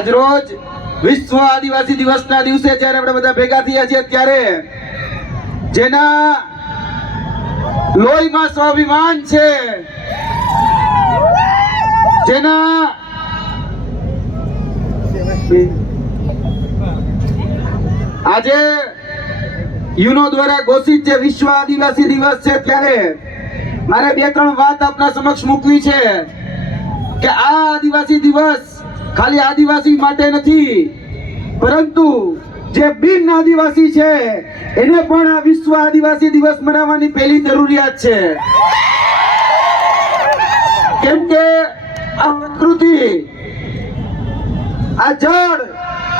આજરોજ વિશ્વ આદિવાસી દિવસના દિવસે જ્યારે આપણે બધા ભેગા થયા છીએ ત્યારે જેના લોહીમાં સ્વાભિમાન છે, જેના આજે યુનો દ્વારા ઘોષિત જે વિશ્વ આદિવાસી દિવસ છે ત્યારે મારે બે ત્રણ વાત આપના સમક્ષ મૂકવી છે કે આ આદિવાસી દિવસ ખાલી આદિવાસી માટે નથી, પરંતુ જે બિન આદિવાસી છે એને પણ આ વિશ્વ આદિવાસી દિવસ મનાવવાની પહેલી જરૂરિયાત છે. કેમ કે આ પ્રકૃતિ, આ જળ,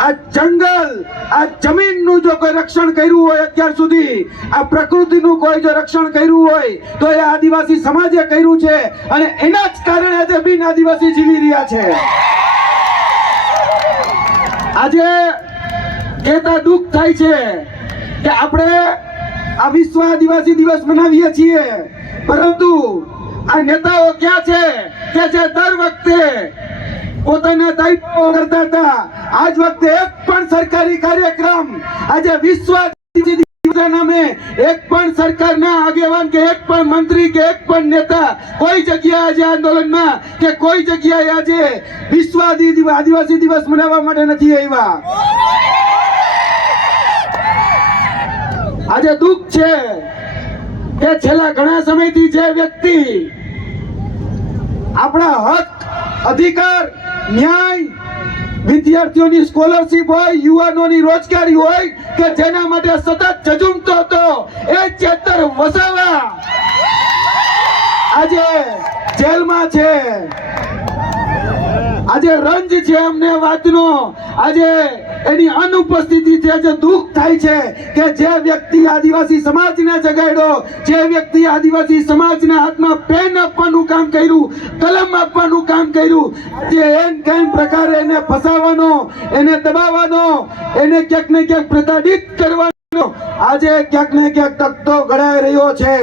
આ જંગલ, આ જમીનનું જો કોઈ રક્ષણ કર્યું હોય અત્યાર સુધી, આ પ્રકૃતિનું કોઈ જો રક્ષણ કર્યું હોય તો એ આદિવાસી સમાજે કર્યું છે અને એના જ કારણે આજે બિન આદિવાસી જીવી રહ્યા છે. આજે કહેતા દુઃખ થાય છે કે આપણે આ વિશ્વ આદિવાસી દિવસ મનાવીએ છીએ, પરંતુ આ નેતાઓ ક્યાં છે કે જે દર વખતે પોતાના દાયિત્વો કરતા હતા, આજ વખતે એક પણ સરકારી કાર્યક્રમ આજે વિશ્વ આદિવાસી દિવસના નામે એક પણ સરકારના આગેવાન કે એક પણ મંત્રી કે એક પણ નેતા કોઈ જગ્યાએ આજે આંદોલનમાં કે કોઈ જગ્યાએ આજે વિશ્વ આદિવાસી દિવસ મનાવવા માટે નથી આવ્યા. આજે દુઃખ છે કે છેલ્લા ઘણા સમયથી જે વ્યક્તિ આપણા હક, અધિકાર, ન્યાય, વિદ્યાર્થીઓની સ્કોલરશીપ હોય, યુવાનોની રોજગારી હોય કે જેના માટે સતત ઝઝૂમતો હતો એ ચેતર વસાવા આજે જેલમાં છે. આજે રંજ છે અમને વાતનો, આજે એની અનુપસ્થિતિ છે. જે દુઃખ થાય છે કે જે વ્યક્તિ આદિવાસી સમાજને જગાડ્યો, જે વ્યક્તિ આદિવાસી સમાજના હાથમાં પેન આપવાનું કામ કર્યું, કલમ આપવાનું કામ કર્યું, આજે એમ કેમ પ્રકારે એને ફસાવાનો, એને દબાવવાનો, એને ક્યાંક ને ક્યાંક પ્રતાડિત કરવાનો આજે ક્યાંક ને ક્યાંક તકતો ઘડાઈ રહ્યો છે.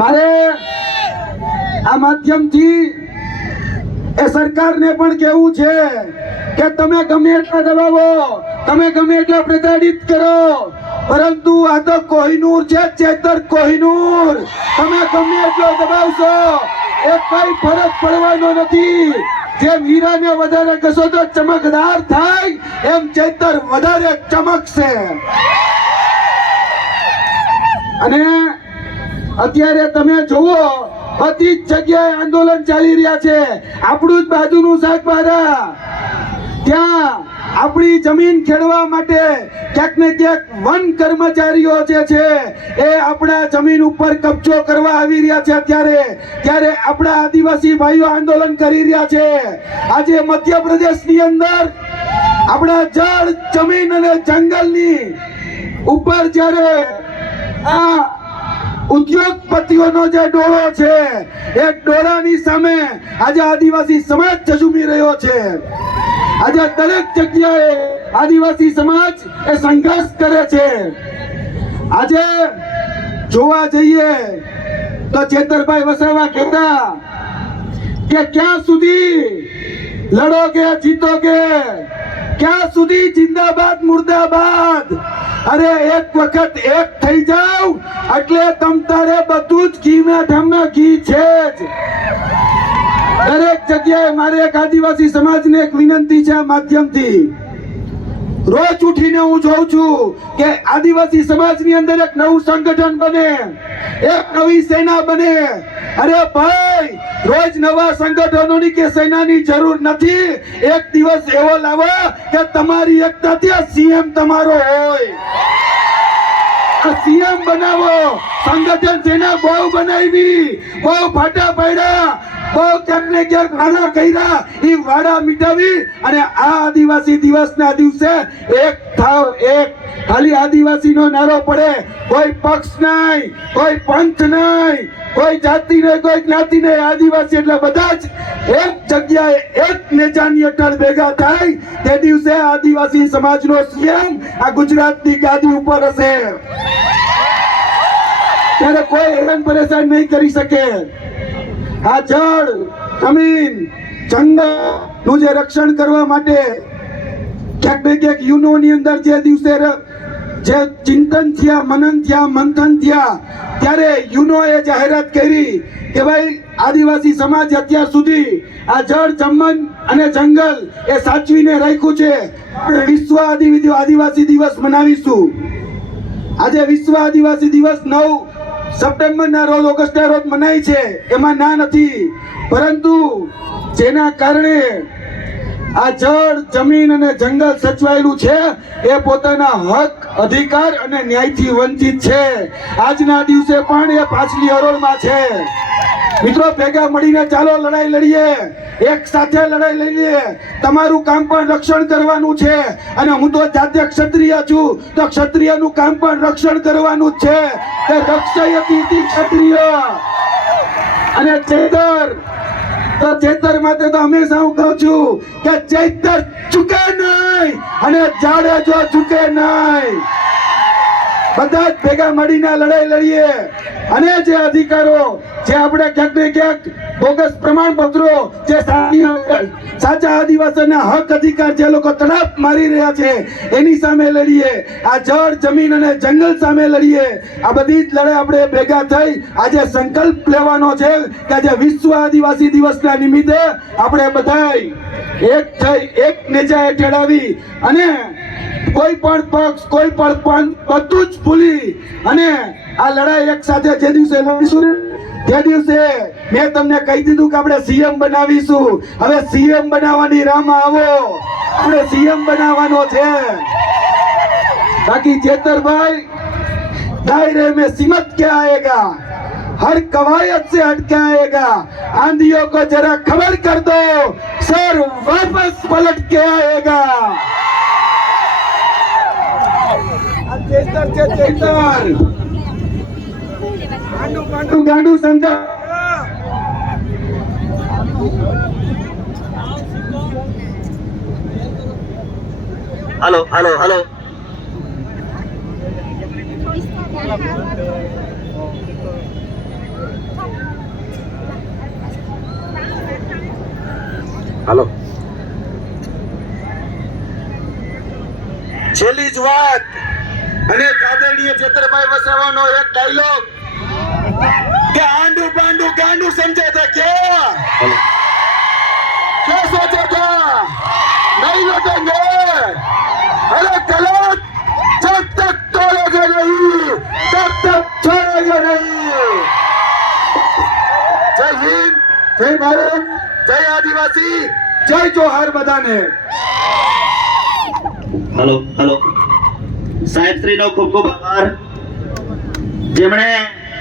મારે આ માધ્યમથી એ સરકારને પણ કહેવું છે કે તમે ગમે એટલા દબાવો, તમે ગમે એટલા પ્રતાડિત કરો, પરંતુ આ તો કોહિનૂર છે, ચેતર કોહિનૂર. તમે ગમે એટલો દબાવશો એ કઈ ફરક પડવાનો નથી. જેમ હીરાને વધારે ઘસો તો ચમકદાર થાય, એમ ચેતર વધારે ચમકશે. અને અત્યારે તમે જુઓ બધી જ જગ્યાએ આંદોલન ચાલી રહ્યા છે. આપણું જ બાજુનું શાકબારા, ત્યાં આપણી જમીન ખેડવા માટે ક્યાંક ને ક્યાંક વન કર્મચારીઓ જે છે એ આપણા જમીન ઉપર કબજો કરવા આવી રહ્યા છે. ત્યારે આપણા આદિવાસી ભાઈઓ આંદોલન કરી રહ્યા છે. આજે મધ્યપ્રદેશની અંદર આપણા જળ, જમીન અને જંગલની ઉપર જ્યારે આ ઉદ્યોગપતિઓનો જે ડોળો છે એ ડોળાની સામે આજે આદિવાસી સમાજ ઝઝૂમી રહ્યો છે. આજે દરેક જગ્યાએ આદિવાસી સમાજ એ સંઘર્ષ કરે છે. આજે જોવા જઈએ તો ચેતરભાઈ વસાવા કહેતા કે ક્યાં સુધી લડોગે જીતોગે, ક્યાં સુધી જિંદાબાદ મુર્દાબાદ. અરે એક વખત એક થઈ જાવ એટલે તમ તારે બધું જ ઘી મેં ઠામમાં ઘી છે જ. દરેક જગ્યાએ મારે એક આદિવાસી સમાજને એક વિનંતી છે આ માધ્યમથી. રોજ ઉઠીને હું જોઉં છું કે આદિવાસી સમાજની અંદર એક નવું સંગઠન બને, એક નવી સેના બને. અરે ભાઈ, રોજ નવા સંગઠનોની કે સેનાની જરૂર નથી. એક દિવસ એવો લાવો કે તમારી એકતાથી સીએમ તમારો હોય. સીએમ બનાવો. સંગઠન સેના બહુ બનાવી, બહુ ફાટા પાડ્યા, બહુ ક્યાંક ને ક્યાંક વાડા કર્યા, એ વાડા મિટાવી અને આ આદિવાસી દિવસના દિવસે એક થાવ, એક ખાલી આદિવાસીનો નારો પડે. કોઈ પક્ષ નહીં, કોઈ પંથ નહીં, કોઈ જાતિ નહીં, કોઈ જ્ઞાતિ નહીં. આદિવાસી એટલે બધા જ એક જગ્યાએ એક નેજાની અટલ ભેગા થાય તે દિવસે આદિવાસી સમાજનો સીએમ આ ગુજરાતની ગાદી ઉપર હશે. ત્યારે કોઈ હેરાન પરેશાન નહીં કરી શકે. આ જળ, જમીન જંગલનું જે રક્ષણ કરવા માટે ક્યાંક ને ક્યાંક યુનોની અંદર જે દિવસે જે ચિંતન થયા, મનન થયા, મંથન થયા, ત્યારે યુનોએ જાહેરાત કરી કે ભાઈ આદિવાસી સમાજ અત્યાર સુધી આ જળ, જમન અને જંગલ એ સાચવીને રાખ્યું છે. આપણે વિશ્વ આદિવાસી દિવસ મનાવીશું. આજે વિશ્વ આદિવાસી દિવસ 9 સપ્ટેમ્બરના રોજ, ઓગસ્ટના રોજ મનાય છે, એમાં ના નથી. પરંતુ જેના કારણે આ જળ, જમીન અને જંગલ સચવાયેલું છે એ પોતાના હક, અધિકાર અને ન્યાયથી વંચિત છે. આજના દિવસે પણ એ પાછલી હરોળમાં છે. મિત્રો, ભેગા મળીને ચાલો લડાઈ લડીએ, એક સાથે લડાઈ લડીએ. તમારું કામ પણ રક્ષણ કરવાનું છે અને હું તો જાતે ક્ષત્રિય છું, તો ક્ષત્રિયનું કામ પણ રક્ષણ કરવાનું જ છે. કે રક્ષયતિ ક્ષત્રિય અને ચેતર, તો ચેતર માટે તો હંમેશા હું કહું છું કે ચૈતર ચૂકે નહીં અને જાડેજો ચૂકે નહીં. બધા જ ભેગા મળીને લડાઈ લડીએ અને જે અધિકારો, જે આપણે ક્યાંક ને ક્યાંક બોગસ પ્રમાણપત્રો, જે સાચા આદિવાસીના હક, અધિકાર જે લોકો તડાપ મારી રહ્યા છે એની સામે લડીએ. આ જળ, જમીન અને જંગલ સામે લડીએ. આ બધી જ લડાઈ આપણે ભેગા થઈ આજે સંકલ્પ લેવાનો છે કે આજે વિશ્વ આદિવાસી દિવસના નિમિત્તે આપણે બધા એક થઈ, એક નેજા હેઠળ આવી અને કોઈ પણ પક્ષ, કોઈ પણ બધું જ ભૂલી અને આ લડાઈ એક સાથે જે દિવસે લડીશું તે દિવસે મેં તમને કહી દીધું કે આપણે સીએમ બનાવીશું. હવે સીએમ બનાવવાની રાહમાં આવો, આપણે સીએમ બનાવવાનો છે. બાકી ચેતરભાઈ, दायरे में सिमट के आएगा, हर कवायद से हट के आएगा. आंधियों को जरा खबर कर दो, सर वापस पलट के आएगा. गांडू समझा. हेलो हेलो हेलो हेलो છેલ્લી જ વાત અને આદરણીય ચેતરભાઈ વસાવાનો એક ડાયલોગ કે આંડુ પાંડુ ગાંડુ સમજે છે क्या सोचे था नहीं लौटेंगे. अरे गलत, जब तक तोड़ेंगे नहीं तब तक छोड़ेंगे नहीं. जय हिंद, जय भारत, जय आदिवासी, जय जोहार बधाने. हेलो हेलो साहेब श्री नो खूब खूब आभार જેમણે